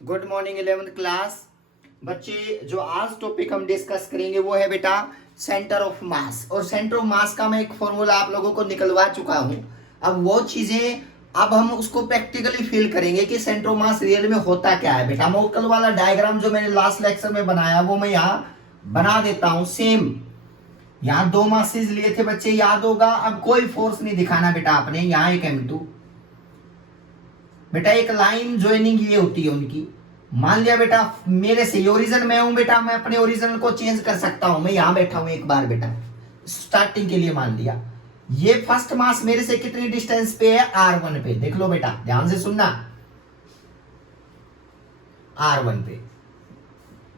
Good morning 11th class बच्चे। जो आज टॉपिक हम डिस्कस करेंगे वो है बेटा सेंटर ऑफ मास। और सेंटर ऑफ मास का मैं एक फॉर्मूला आप लोगों को निकलवा चुका हूं। अब वो चीजें अब हम उसको प्रैक्टिकली फील करेंगे कि सेंटर ऑफ मास रियल में होता क्या है। बेटा मैं कल वाला डायग्राम जो मैंने लास्ट लेक्चर में बनाया वो मैं यहाँ बना देता हूँ सेम। यहाँ दो मासेस लिए थे बच्चे, याद होगा। अब कोई फोर्स नहीं दिखाना बेटा आपने। यहाँ एक M2 बेटा, एक लाइन ज्वाइनिंग ये होती है उनकी। मान लिया बेटा मेरे से ओरिजिन मैं हूं बेटा, मैं अपने ओरिजिनल को चेंज कर सकता हूं। मैं यहां बैठा हूं एक बार बेटा, स्टार्टिंग के लिए मान लिया ये फर्स्ट मास मेरे से कितनी डिस्टेंस पे है, R1 पे। देख लो बेटा, ध्यान से सुनना, R1 पे।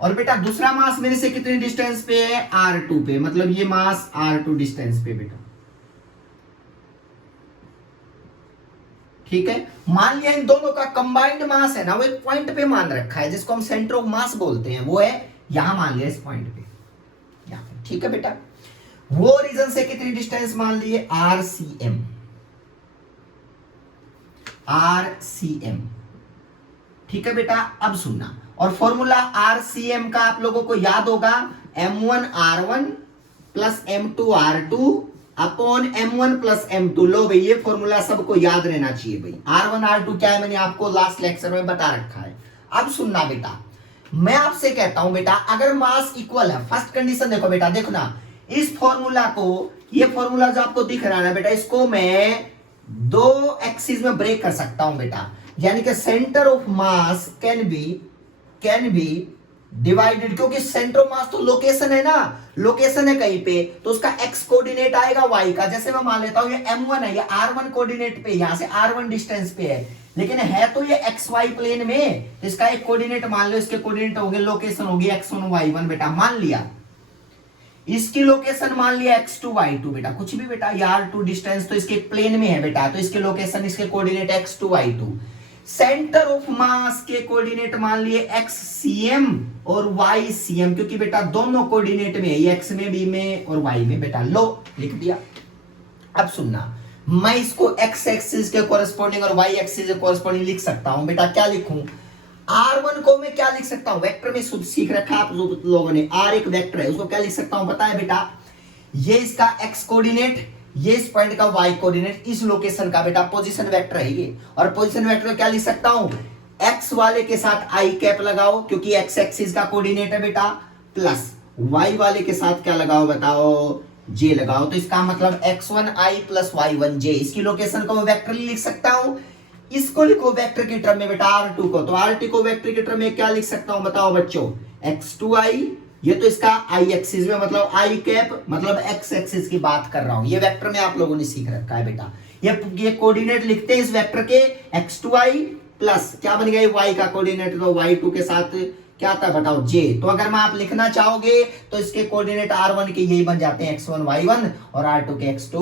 और बेटा दूसरा मास मेरे से कितनी डिस्टेंस पे है, R2 पे। मतलब ये मास R2 डिस्टेंस पे बेटा, ठीक है। मान लिया इन दोनों का कंबाइंड मास है ना, वो एक पॉइंट पे मान रखा है जिसको हम सेंटर ऑफ मास बोलते हैं। वो है यहां, मान लिया इस पॉइंट पे, यहां पे, ठीक है बेटा। वो ओरिजिन से कितनी डिस्टेंस मान लिए, RCM, RCM, ठीक है बेटा। अब सुनना, और फॉर्मूला RCM का आप लोगों को याद होगा, M1R1 plus M2R2 upon M1 plus M2। लो भाई, ये फॉर्मूला सबको याद रहना चाहिए भाई। R1 R2 क्या है मैंने आपको लास्ट लेक्चर में बता रखा है। अब सुनना बेटा, मैं आपसे कहता हूं बेटा, अगर मास इक्वल है, फर्स्ट कंडीशन देखो बेटा, देखो ना इस फॉर्मूला को, ये फॉर्मूला जो आपको दिख रहा है ना बेटा, इसको मैं दो एक्सिस में ब्रेक कर सकता हूं बेटा। यानी कि centre of mass can be divided, क्योंकि सेंटर ऑफ मास तो लोकेशन है ना, लोकेशन है कहीं पे, तो उसका एक्स कोऑर्डिनेट आएगा वाई का। जैसे मैं मान लेता हूं ये M1 है, ये R1 कोऑर्डिनेट पे, यहां से R1 डिस्टेंस पे है, लेकिन है तो ये एक्स वाई प्लेन में, तो इसका एक कोऑर्डिनेट मान लो, इसके कोऑर्डिनेट होंगे, लोकेशन होगी X1 Y1 बेटा, मान लिया। इसकी लोकेशन मान लिया X2 Y2 बेटा, कुछ भी बेटा, ये R2 डिस्टेंस तो इसके प्लेन में है बेटा, तो इसके लोकेशन, इसके coordinate X2 Y2। Centre of mass के कोऑर्डिनेट मान लिए XCM और YCM, क्योंकि बेटा दोनों कोऑर्डिनेट में है, ये X में, B में और Y में बेटा। लो लिख दिया। अब सुनना, मैं इसको X एक्सिस के कोरेस्पोंडिंग और Y एक्सिस के कोरेस्पोंडिंग लिख सकता हूं बेटा। क्या लिखूं, R1 को मैं क्या लिख सकता हूं, वेक्टर में शुद्ध सीख रखा आप लोगों ने, R एक वेक्टर है, उसको क्या लिख सकता हूं पता है बेटा, ये इसका X कोऑर्डिनेट, ये इस पॉइंट का Y कोऑर्डिनेट, इस लोकेशन का बेटा पोजीशन वेक्टर है ये। और पोजीशन वेक्टर को क्या लिख सकता हूं, X वाले के साथ I कैप लगाओ, क्योंकि X एक्सिस का कोऑर्डिनेट है बेटा, प्लस Y वाले के साथ क्या लगाओ बताओ, J लगाओ। तो इसका मतलब X1I प्लस Y1J, इसकी लोकेशन को मैं वेक्टर लिख सकता हूं। इसको लिखो वेक्टर की टर्म में बेटा, R2 को, तो RT को वेक्टर की टर्म में क्या लिख सकता हूं बताओ बच्चों, X2I, ये तो इसका I एक्सिस में, मतलब I कैप, मतलब X एक्सिस की बात कर रहा हूं। ये वेक्टर में आप लोगों ने सीख रखा है बेटा। ये कोऑर्डिनेट लिखते हैं इस वेक्टर के, X2I प्लस क्या बन गया Y का कोऑर्डिनेट, तो Y2 के साथ क्या आता है बताओ, J। तो अगर मैं आप लिखना चाहोगे तो इसके कोऑर्डिनेट R1 के यही बन जाते हैं, X1 Y1 और R2 के X2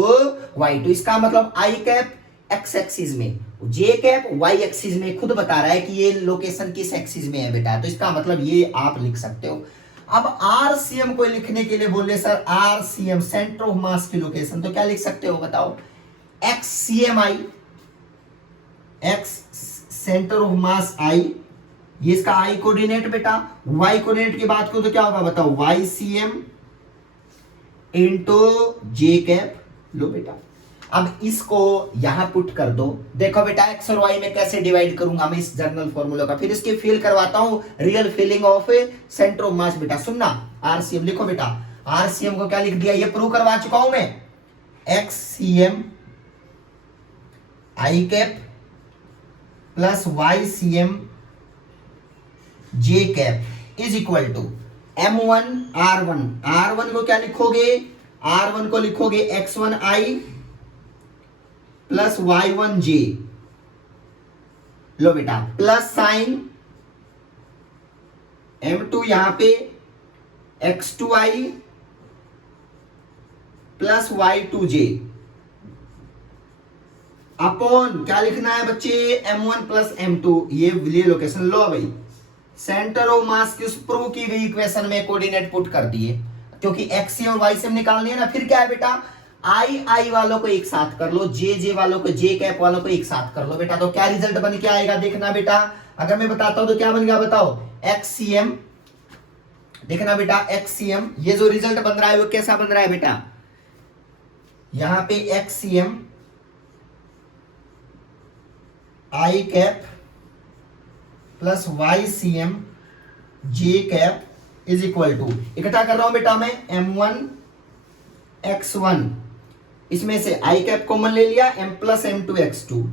Y2। इसका मतलब I कैप X एक्सिस में, J कैप Y एक्सिस में, खुद बता रहा है कि ये लोकेशन किस एक्सिस में है बेटा, तो इसका मतलब ये आप लिख सकते हो। अब RCM को लिखने के लिए बोले sir RCM centre of mass की लोकेशन, तो क्या लिख सकते हो बताओ, XCMI, X centre of mass I, ये इसका I कोऑर्डिनेट बेटा। Y कोऑर्डिनेट की बात करो तो क्या होगा बताओ, YCM इंटू J कैप। लो बेटा, अब इसको यहां पुट कर दो। देखो बेटा X और Y में कैसे डिवाइड करूंगा मैं इस जर्नल फॉर्मूला का, फिर इसकी फील करवाता हूं real feeling of centre of mass बेटा। सुनना, RCM लिखो बेटा, RCM को क्या लिख दिया, ये प्रूव करवा चुका हूं मैं, XCM I cap plus YCM J cap is equal to M1 R1। R1 को क्या लिखोगे, R1 को लिखोगे X1I प्लस Y1J। लो बेटा, प्लस साइन M2 यहां पे X2I प्लस Y2J अपॉन क्या लिखना है बच्चे, M1 प्लस M2, ये लोकेशन। लो भाई, सेंटर ऑफ मास की उस प्रूव की गई इक्वेशन में कोऑर्डिनेट पुट कर दिए, क्योंकि XC और YCM निकालनी है ना। फिर क्या है बेटा, I वालों को एक साथ कर लो, J वालों को, J कैप वालों को एक साथ कर लो बेटा, तो क्या रिजल्ट बन के आएगा देखना बेटा, अगर मैं बताता हूं तो क्या बन गया बताओ, XCM। देखना बेटा XCM, ये जो रिजल्ट बन रहा है वो कैसा बन रहा है बेटा, यहां पे XCM I cap plus YCM J cap is equal to, इकट्ठा कर रहा हूं बेटा मैं, M1 X1, इसमें से I कैप कॉमन ले लिया, M प्लस M2 X2,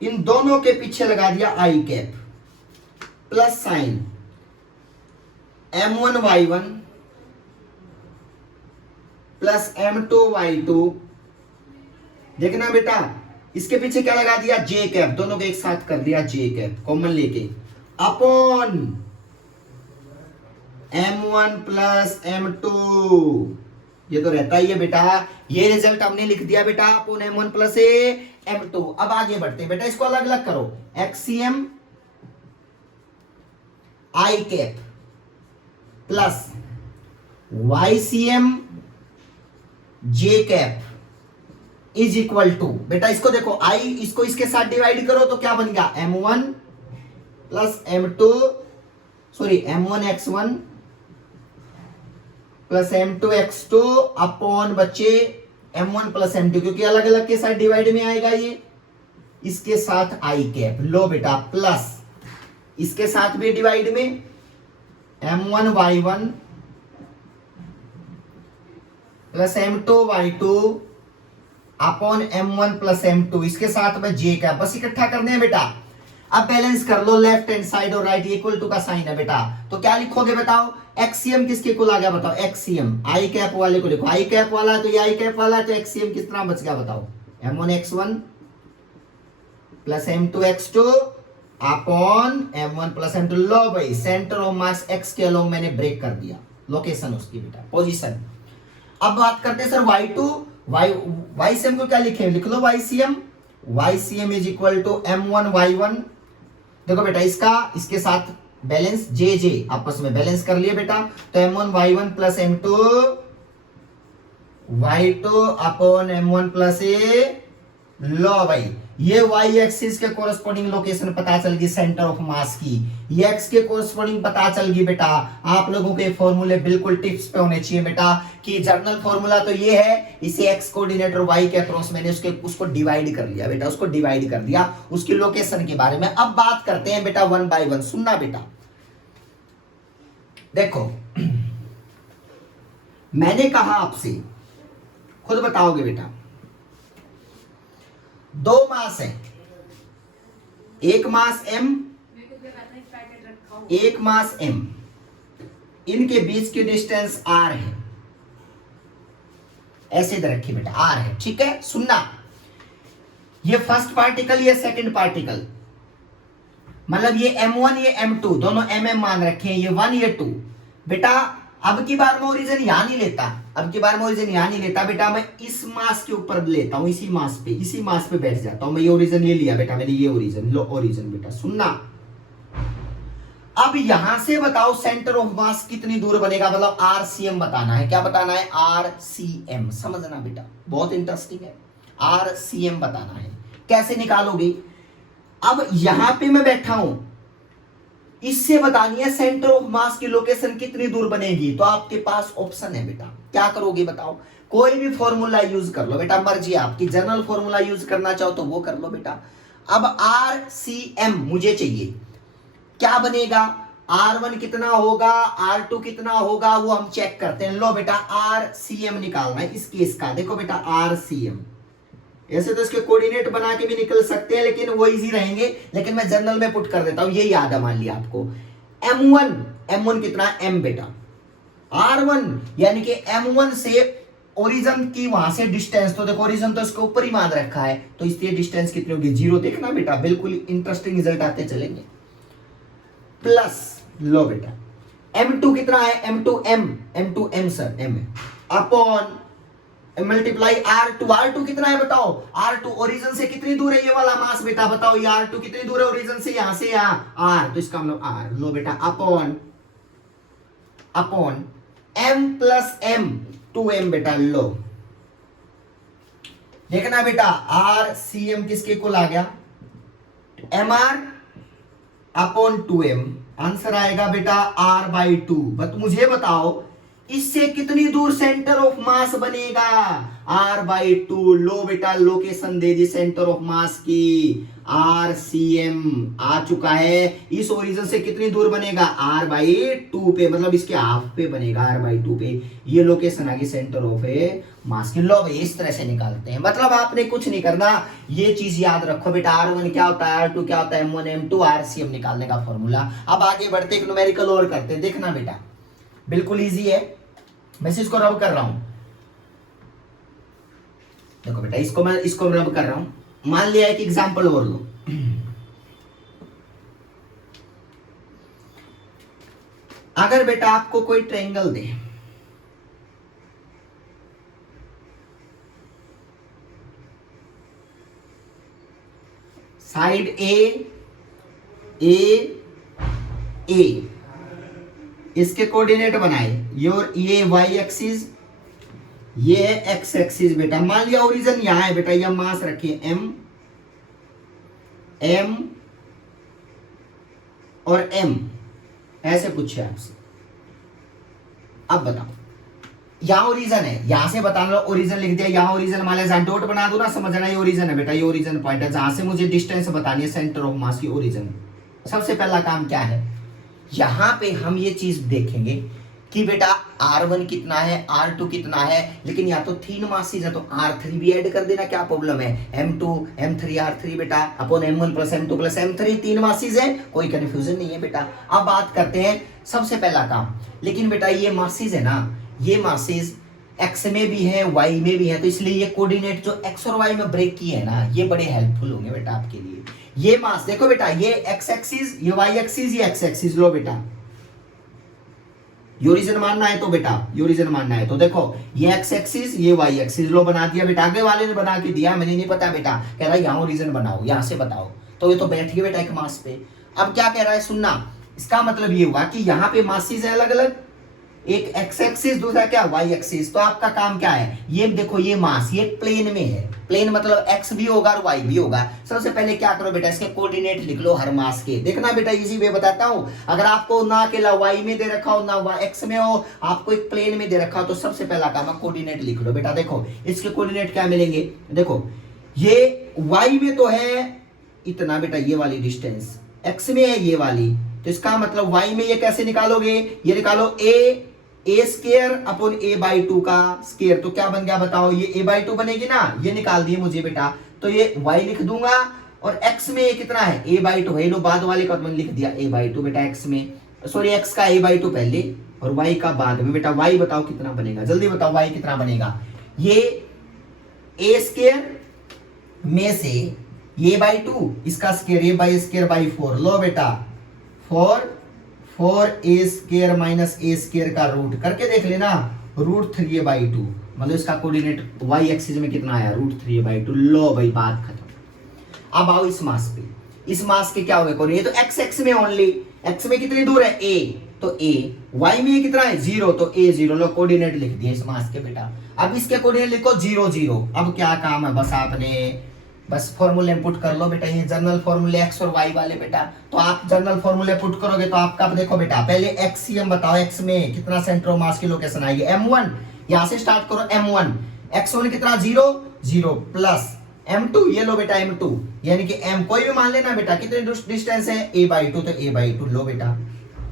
इन दोनों के पीछे लगा दिया I cap plus sign M1 Y1 plus M2 Y2। देखना बेटा इसके पीछे क्या लगा दिया, J कैप, दोनों को एक साथ कर दिया J कैप कॉमन लेके, अपॉन M1 प्लस M2, ये तो रहता ही है बेटा, ये रिजल्ट हमने लिख दिया बेटा अपॉन M1 प्लस M2। अब आगे बढ़ते हैं बेटा, इसको अलग अलग करो, XCM I cap plus YCM J cap is equal to, बेटा इसको देखो I, इसको इसके साथ डिवाइड करो तो क्या बन गया, M1 plus M2, sorry M1 X1 plus M2 X2 upon बच्चे M1 प्लस M2, क्योंकि अलग अलग के साथ डिवाइड में आएगा ये, इसके साथ I कैप लो बेटा, प्लस इसके साथ भी डिवाइड में M1 Y1 plus M2 Y2 upon M1 plus M2, इसके साथ में J कैप, बस इकट्ठा करने हैं बेटा। अब बैलेंस कर लो, लेफ्ट हैंड साइड और राइट इक्वल टू का साइन है बेटा, तो क्या लिखोगे बताओ, XCM किसके को आ गया बताओ, XCM I कैप वाले को लिखो, I कैप वाला तो ये I कैप वाला, तो XCM किस तरह बच गया बताओ, M1 X1 plus M2 X2 upon M1 plus M2। लो भाई सेंटर ऑफ मास X के अलोंग मैंने ब्रेक कर दिया, लोकेशन उसकी बेटा, पोजीशन। अब बात करते हैं सर Y2, YCM को क्या लिखे, लिख लो YCM is equal to M1 Y1। देखो बेटा इसका इसके साथ बैलेंस JJ आपस में बैलेंस कर लिए बेटा, तो M1 Y1 plus M2 Y2 upon M1 plus A। लो भाई ये y एक्सिस के कोरस्पोंडिंग लोकेशन पता चल गई सेंटर ऑफ मास की, ये x के कोरस्पोंडिंग पता चल गई बेटा। आप लोगों के फॉर्मूले बिल्कुल टिप्स पे होने चाहिए बेटा, कि जर्नल फॉर्मूला तो ये है, इसे x कोऑर्डिनेट और y के अक्रॉस मैंने उसको डिवाइड कर लिया बेटा, उसको डिवाइड कर दिया उसकी लोकेशन के बारे में। अब बात करते हैं बेटा वन बाय वन, सुनना बेटा। देखो मैंने कहा आपसे, खुद बताओगे बेटा, दो मास है, एक मास m, एक मास m, इनके बीच की डिस्टेंस r है, ऐसे इधर रखिए बेटा, r है, ठीक है। सुनना, ये फर्स्ट पार्टिकल ये सेकंड पार्टिकल, मतलब ये m1 ये m2 दोनों mm मान रखे हैं, ये 1 ये 2 बेटा। अब की बार मैं ओरिजिन यहां नहीं लेता, अब की बार मैं ओरिजिन यहां नहीं लेता बेटा, मैं इस मास के ऊपर लेता हूं, इसी मास पे बैठ जाता हूं मैं। ये ओरिजिन ले लिया बेटा मैंने, ये ओरिजिन लो, ओरिजिन बेटा सुनना। अब यहां से बताओ सेंटर ऑफ मास कितनी दूर बनेगा, मतलब RCM बताना है। क्या बताना है, RCM, समझना बेटा बहुत इंटरेस्टिंग है, RCM बताना है। कैसे निकालोगे, अब यहां पे मैं बैठा हूं, इससे बतानी है सेंटर ऑफ मास की लोकेशन कितनी दूर बनेगी, तो आपके पास ऑप्शन है बेटा। क्या करोगे बताओ, कोई भी फॉर्मूला यूज कर लो बेटा, मर्जी आपकी, जनरल फॉर्मूला यूज करना चाहो तो वो कर लो बेटा। अब RCM मुझे चाहिए, क्या बनेगा, R1 कितना होगा, R2 कितना होगा, वो हम चेक करते हैं। लो बेटा RCM निकालना है इस केस का। देखो बेटा RCM, ऐसे तो इसके कोऑर्डिनेट बना के भी निकल सकते हैं, लेकिन वो इजी रहेंगे, लेकिन मैं जनरल में पुट कर देता हूं, ये याद है मान लिया आपको। M1 कितना, M बेटा, R1 यानी कि M1 से ओरिजिन की वहां से डिस्टेंस, तो देखो ओरिजिन तो इसके ऊपर ही मान रखा है, तो इसलिए डिस्टेंस कितनी होगी, 0। देखना बेटा बिल्कुल इंटरेस्टिंग रिजल्ट आते चलेंगे। प्लस लो बेटा M2 कितना है, M2M सर M है, अपॉन मल्टीप्लाई R2 कितना है बताओ, R2 ओरिजिन से कितनी दूर है ये वाला मास बेटा, बताओ ये R2 कितनी दूर है ओरिजिन से, यहां से यहाँ R, तो इसका मतलब R। लो बेटा upon M plus M 2M बेटा। लो देखना बेटा RCM किसके इक्वल आ गया, mr अपॉन 2m, आंसर आएगा बेटा r/2। बट मुझे बताओ इससे कितनी दूर सेंटर ऑफ मास बनेगा, r/2। लो बेटा location they the centre of mass की, RCM आ चुका है। इस ओरिजिन से कितनी दूर बनेगा, r/2 पे, मतलब इसके हाफ पे बनेगा, r/2 पे। ये लोकेशन आ गई सेंटर ऑफ मास की। लो भाई इस तरह से निकालते हैं, मतलब आपने कुछ नहीं करना, ये चीज याद रखो बेटा, R1 क्या होता है, R2 क्या होता है, M1 M2 RCM निकालने का फॉर्मूला। अब आगे बढ़ते एक न्यूमेरिकल और करते हैं, देखना बेटा बिल्कुल इजी है, मैं इसको रब कर रहा हूं। देखो बेटा इसको मैं रब कर रहा हूं। मान लिया एक एग्जांपल और लो, अगर बेटा आपको कोई ट्रायंगल दे, साइड ए इसके कोऑर्डिनेट बनाए, ये वाई एक्सिस, ये एक्स एक्सिस। बेटा मान लिया ओरिजिन यहां है बेटा, यह मास रखिए एम और एम, ऐसे पूछे आपसे। अब बताओ यहां ओरिजिन है, यहां से बताना, ओरिजिन लिख दिया, यहां ओरिजिन मान लिया, डॉट बना दो ना, समझना ये ओरिजिन है बेटा, ये ओरिजिन पॉइंट है जहां से मुझे डिस्टेंस बतानी है सेंटर ऑफ मास की, ओरिजिन। सबसे पहला काम क्या है, यहां पे हम ये चीज देखेंगे कि बेटा R1 कितना है, R2 कितना है, लेकिन या तो 3 मासेस है तो R3 भी ऐड कर देना, क्या प्रॉब्लम है, M2 M3 R3 बेटा upon M1 plus M2 plus M3, 3 masses है, कोई कंफ्यूजन नहीं है बेटा। अब बात करते हैं सबसे पहला काम, लेकिन बेटा ये मासेस है ना, ये मासेस एक्स में भी है वाई में भी है, तो इसलिए ये कोऑर्डिनेट जो एक्स और वाई में ब्रेक किए है ना, ये बड़े हेल्पफुल होंगे बेटा आपके लिए। ये मास देखो बेटा, ये एक्स एक्सिस, ये वाई एक्सिस, ये एक्स एक्सिस। लो बेटा ओरिजिन मानना है तो बेटा, ओरिजिन मानना है तो देखो ये एक्स एक्सिस, ये वाई एक्सिस। लो बना दिया बेटा, आगे वाले ने बना के दिया, मैंने नहीं पता बेटा, कह रहा है यहाँ ओरिजिन बनाओ, यहां से बताओ, तो ये तो बैठ गए बेटा एक मास पे। अब क्या कह रहा है सुनना, इसका मतलब ये हुआ कि यहाँ पे मासेस है अलग अलग, एक एक्स एक्सिस दूसरा क्या वाई एक्सिस। तो आपका काम क्या है, ये देखो ये मास ये प्लेन में है, प्लेन मतलब एक्स भी होगा और वाई भी होगा। सबसे पहले क्या करो बेटा, इसके कोऑर्डिनेट लिख लो हर मास के। देखना बेटा इजी वे बताता हूं, अगर आपको ना अकेला वाई में दे रखा हो ना एक्स में हो, आपको एक प्लेन में दे रखा हो, तो सबसे पहला काम है कोऑर्डिनेट लिख लो बेटा। देखो इसके कोऑर्डिनेट क्या मिलेंगे, देखो ये वाई में तो है इतना बेटा, ये वाली डिस्टेंस, एक्स में है ये वाली, तो इसका मतलब वाई में ये कैसे निकालोगे, ये निकालो ए स्क्वायर अपॉन a/2 का स्क्वायर, तो क्या बन गया बताओ, ये a/2 बनेगी ना, ये निकाल दिए मुझे बेटा, तो ये y लिख दूंगा, और x में ये कितना है a/2 है, लो बाद वाले का मैंने लिख दिया a/2 बेटा, x में सॉरी x का a/2 पहले और y का बाद में। बेटा y बताओ कितना बनेगा, जल्दी बताओ y कितना बनेगा, ये a स्क्वायर में से a/2 इसका स्क्वायर a/4। लो बेटा 4a square minus a square का रूट करके देख लेना, √3a/2, मतलब इसका कोऑर्डिनेट y एक्सिस में कितना आया, √3a/2। लो भाई बात खत्म। अब आओ इस मास पे, इस मास के क्या हो गए कोऑर्डिनेट, तो x एक्स में ओनली, x में कितनी दूर है a, तो a, y में कितना है 0, तो a 0। लो कोऑर्डिनेट लिख दिए इस मास के बेटा। अब इसके कोऑर्डिनेट लिखो 0 0। अब क्या काम है, बस आपने बस फॉर्मूले पुट कर लो बेटा, ये जनरल फॉर्मूले एक्स और वाई वाले बेटा, तो आप जनरल फॉर्मूले पुट करोगे तो आपका देखो बेटा, पहले एक्सीएम बताओ, एक्स में कितना सेंटर ऑफ मास की लोकेशन आएगी, m1, यहां से स्टार्ट करो m1, x1 कितना 0 0 प्लस m2, ये लो बेटा m2, यानी कि m कोई भी मान लेना बेटा, कितने डिस्टेंस है a/2, तो a/2 लो बेटा,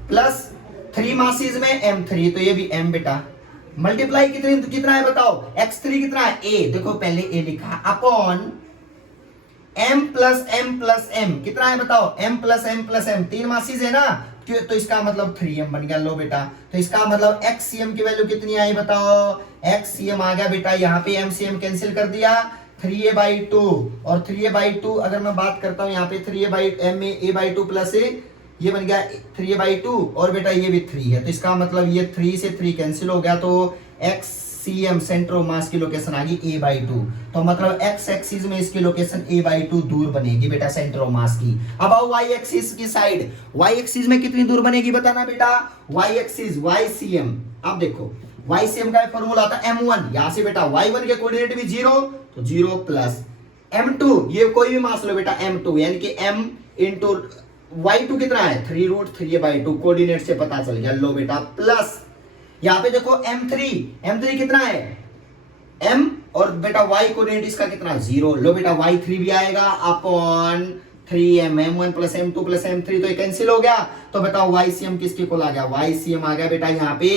प्लस 3 मासेस में m3, तो ये भी m बेटा, मल्टीप्लाई कितना है बताओ, x3 कितना है a, देखो पहले a लिखा, अपॉन m प्लस m कितना है बताओ, m प्लस m 3 मासेस है ना, तो इसका मतलब 3m बन गया। लो बेटा, तो इसका मतलब xcm की वैल्यू कितनी आई बताओ, xcm आ गया बेटा, यहाँ पे mcm कैंसिल कर दिया, 3a/2, और 3a/2 अगर मैं बात करता हूँ यहाँ पे 3a/2 प्लस ये बन गया 3a/2, और बेटा ये भी 3 है, तो इसका मतलब ये 3 से 3 कैंसिल हो गया, तो xcm सेंटर ऑफ मास की लोकेशन आ गई a/2, तो मतलब x एक्सिस में इसकी लोकेशन a/2 दूर बनेगी बेटा सेंटर ऑफ मास की। अब आओ y एक्सिस की साइड, y एक्सिस में कितनी दूर बनेगी बताना बेटा, y एक्सिस ycm। अब देखो ycm का फॉर्मूला आता है m1, यहां से बेटा y1 के कोऑर्डिनेट भी 0, तो 0 प्लस m2, ये कोई भी मास लो बेटा m2, यानी कि m इंटू y2 कितना है 3√3/2, कोऑर्डिनेट से पता चल गया। लो बेटा प्लस यहाँ पे देखो m3 कितना है m, और बेटा y कोऑर्डिनेट इसका कितना 0। लो बेटा y3 भी आएगा upon 3m, m1 plus m2 plus m3 तो ये कैंसिल हो गया। तो बताओ YCM किसके इक्वल आ गया, YCM आ गया बेटा यहाँ पे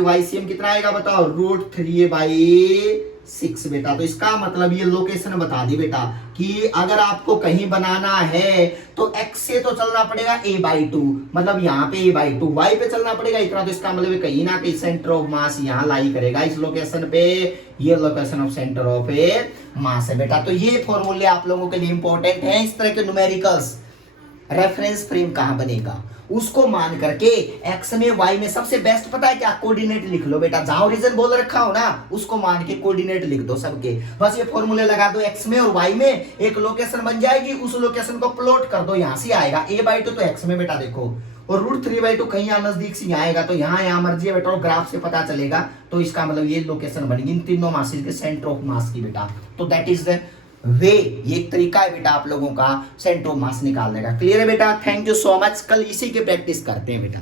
YCM कितना आएगा बताओ √3/6 बेटा। तो इसका मतलब ये लोकेशन बता दी बेटा कि अगर आपको कहीं बनाना है तो x से तो चलना पड़ेगा a/2, मतलब यहाँ पे a/2, y पे चलना पड़ेगा इतना। तो इसका मतलब कहीं ना कहीं सेंटर ऑफ मास यहाँ लाई करेगा इस लोकेशन पे, ये लोकेशन ऑफ सेंटर ऑफ ए मास है बेटा। तो ये फॉर्मूले आप लोगों के लिए इंपॉर्टेंट है। इस तरह के न्यूमेरिकल्स रेफरेंस फ्रेम कहां बनेगा उसको मान करके x में y में सबसे बेस्ट पता है क्या, कोऑर्डिनेट लिख लो बेटा। जहां ओरिजिन बोल रखा हो ना उसको मान के कोऑर्डिनेट लिख दो सबके, बस ये फॉर्मूले लगा दो। x में और y में एक लोकेशन बन जाएगी, उस लोकेशन को प्लॉट कर दो, यहां से आएगा a/2 तो x में बेटा देखो, और √3/2 कहीं यहाँ नजदीक से आएगा तो यहाँ मर्जी है बेटा, और ग्राफ से पता चलेगा। तो इसका मतलब ये लोकेशन बनेगी इन तीनों मासेस के सेंटर ऑफ मास की बेटा। तो दैट इज द वे, ये एक तरीका है बेटा आप लोगों का सेंटर ऑफ मास निकालने का। क्लियर है बेटा, थैंक यू सो मच। कल इसी की प्रैक्टिस करते हैं बेटा।